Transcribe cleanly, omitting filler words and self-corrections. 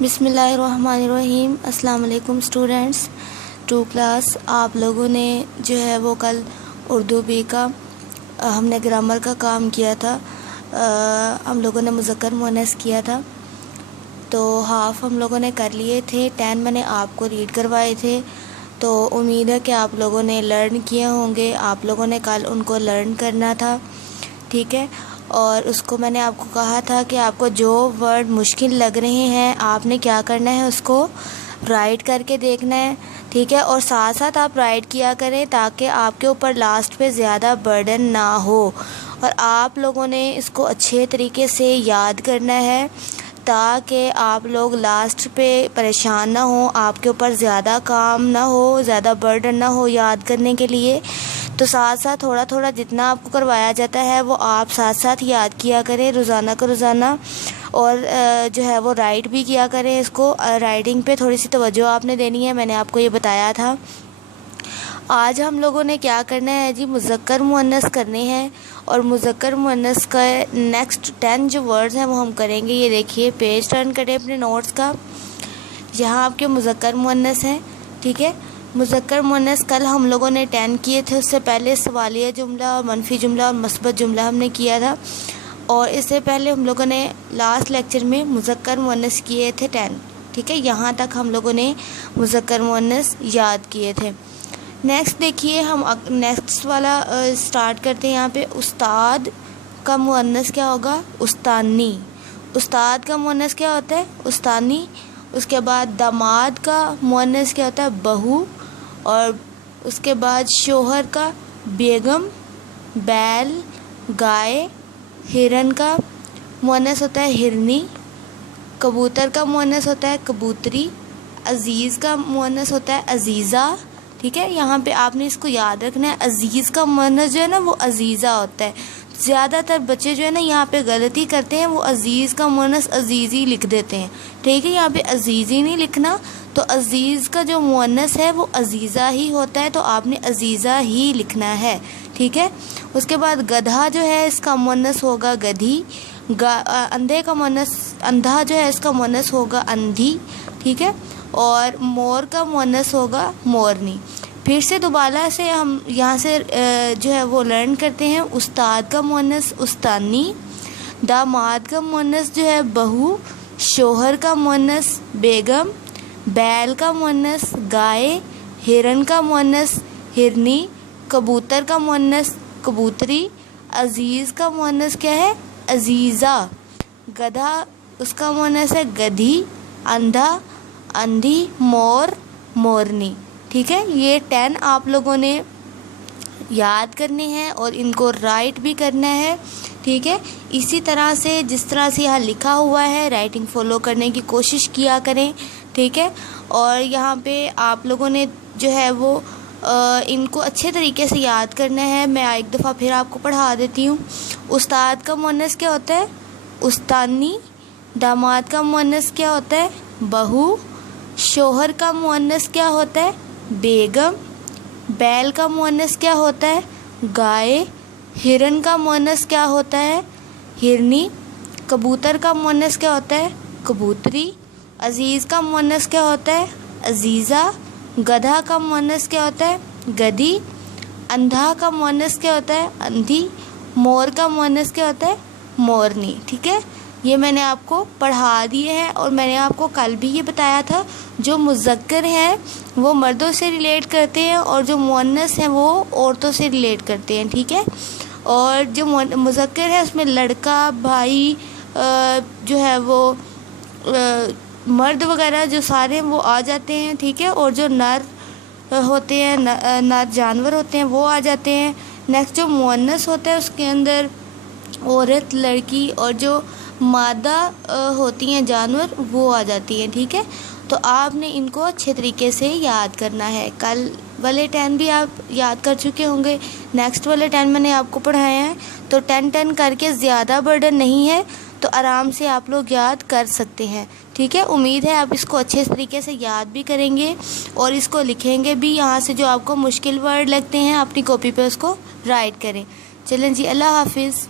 बिस्मिल्लाहिर्रहमानिर्रहीम। अस्सलाम वालेकुम स्टूडेंट्स। 2 क्लास आप लोगों ने जो है वो कल उर्दू बी का हमने ग्रामर का काम किया था। हम लोगों ने मुज़क्कर मुअन्नस किया था, तो हाफ़ हम लोगों ने कर लिए थे। 10 मैंने आपको रीड करवाए थे, तो उम्मीद है कि आप लोगों ने लर्न किए होंगे। आप लोगों ने कल उनको लर्न करना था, ठीक है। और उसको मैंने आपको कहा था कि आपको जो वर्ड मुश्किल लग रहे हैं आपने क्या करना है, उसको राइट करके देखना है, ठीक है। और साथ साथ आप राइट किया करें ताकि आपके ऊपर लास्ट पे ज़्यादा बर्डन ना हो। और आप लोगों ने इसको अच्छे तरीके से याद करना है ताकि आप लोग लास्ट पे परेशान ना हो, आपके ऊपर ज़्यादा काम ना हो, ज़्यादा बर्डन ना हो याद करने के लिए। तो साथ साथ थोड़ा थोड़ा जितना आपको करवाया जाता है वो आप साथ साथ याद किया करें रोज़ाना को रोज़ाना। और जो है वो राइट भी किया करें। इसको राइटिंग पे थोड़ी सी तवज्जो आपने देनी है, मैंने आपको ये बताया था। आज हम लोगों ने क्या करना है जी, मुज़क्कर मुअन्नस करने हैं। और मुज़क्कर मुअन्नस का नेक्स्ट 10 जो वर्ड्स हैं वो हम करेंगे। ये देखिए, पेज टर्न करें अपने नोट्स का। यहाँ आपके मुज़क्कर मुअन्नस हैं, ठीक है। मुज़क्कर मुअन्नस कल हम लोगों ने 10 किए थे। उससे पहले सवालिया जुमला और मनफी जुमला और मस्बत जुमला हमने किया था। और इससे पहले हम लोगों ने लास्ट लेक्चर में मुज़क्कर मुअन्नस किए थे 10, ठीक है। यहाँ तक हम लोगों ने मुज़क्कर मुअन्नस याद किए थे। नेक्स्ट देखिए, हम नेक्स्ट वाला स्टार्ट करते हैं। यहाँ पे उस्ताद का मुअन्नस क्या होगा? उस्तानी। उस्ताद का मुअन्नस क्या होता है? उस्तानी। उसके बाद दामाद का मुअन्नस क्या होता है? बहू। और उसके बाद शोहर का बेगम, बैल, गाय। हिरन का मुअन्नस होता है हिरनी। कबूतर का मुअन्नस होता है कबूतरी। अज़ीज़ का मुअन्नस होता है अज़ीज़ा, ठीक है। यहाँ पे आपने इसको याद रखना है, अज़ीज़ का मुअन्नस जो है ना वो अज़ीज़ा होता है। ज़्यादातर बच्चे जो है ना यहाँ पे गलती करते हैं, वो अज़ीज़ का मुअन्नस अज़ीज़ी लिख देते हैं, ठीक है। यहाँ पे अज़ीज़ी नहीं लिखना। तो अज़ीज़ का जो मुअन्नस है वो अज़ीज़ा ही होता है, तो आपने अज़ीज़ा ही लिखना है, ठीक है। उसके बाद गधा जो है इसका मुअन्नस होगा गधी। अंधे का मुअन्नस, अंधा जो है इसका मुअन्नस होगा अंधी, ठीक है। और मोर का मुअन्नस होगा मोरनी। फिर से दोबारा से हम यहाँ से जो है वो लर्न करते हैं। उस्ताद का मुअन्नस उस्तानी। दामाद का मुअन्नस जो है बहू। शोहर का मुअन्नस बेगम। बैल का मुअन्नस गाय। हिरन का मुअन्नस हिरनी। कबूतर का मुअन्नस कबूतरी। अज़ीज़ का मुअन्नस क्या है? अज़ीज़ा। गधा उसका मुअन्नस है गधी। अंधा अंधी। मोर मोरनी, ठीक है। ये 10 आप लोगों ने याद करने हैं और इनको राइट भी करना है, ठीक है। इसी तरह से जिस तरह से यहाँ लिखा हुआ है राइटिंग फॉलो करने की कोशिश किया करें, ठीक है। और यहाँ पे आप लोगों ने जो है वो इनको अच्छे तरीके से याद करना है। मैं एक दफ़ा फिर आपको पढ़ा देती हूँ। उस्ताद का मुअन्नस क्या होता है? उस्तानी। दामाद का मुअन्नस क्या होता है? बहू। शोहर का मुअन्नस क्या होता है? बेगम। बैल का मुअन्नस क्या होता है? गाय। हिरन का मुअन्नस क्या होता है? हिरनी। कबूतर का मुअन्नस क्या होता है? कबूतरी। अज़ीज़ का मुअन्नस क्या होता है? अज़ीज़ा। गधा का मुअन्नस क्या होता है? गधी। अंधा का मुअन्नस क्या होता है? अंधी। मोर का मुअन्नस क्या होता है? मोरनी, ठीक है। ये मैंने आपको पढ़ा दिए हैं। और मैंने आपको कल भी ये बताया था, जो मुज़क्कर हैं वो मर्दों से रिलेट करते हैं और जो मुअन्नस हैं वो औरतों से रिलेट करते हैं, ठीक है। और जो मुज़क्कर है उसमें लड़का, भाई, जो है वो मर्द वगैरह जो सारे वो आ जाते हैं, ठीक है। और जो नर होते हैं, नर जानवर होते हैं, वो आ जाते हैं। नेक्स्ट जो मुअन्नस होता है उसके अंदर औरत, लड़की और जो मादा होती हैं जानवर, वो आ जाती हैं, ठीक है। तो आपने इनको अच्छे तरीके से याद करना है। कल वाले 10 भी आप याद कर चुके होंगे, नेक्स्ट वाले 10 मैंने आपको पढ़ाए हैं। तो 10 करके ज़्यादा बर्डन नहीं है, तो आराम से आप लोग याद कर सकते हैं, ठीक है। उम्मीद है आप इसको अच्छे तरीके से याद भी करेंगे और इसको लिखेंगे भी। यहाँ से जो आपको मुश्किल वर्ड लगते हैं अपनी कॉपी पे उसको राइट करें। चलें जी, अल्लाह हाफिज़।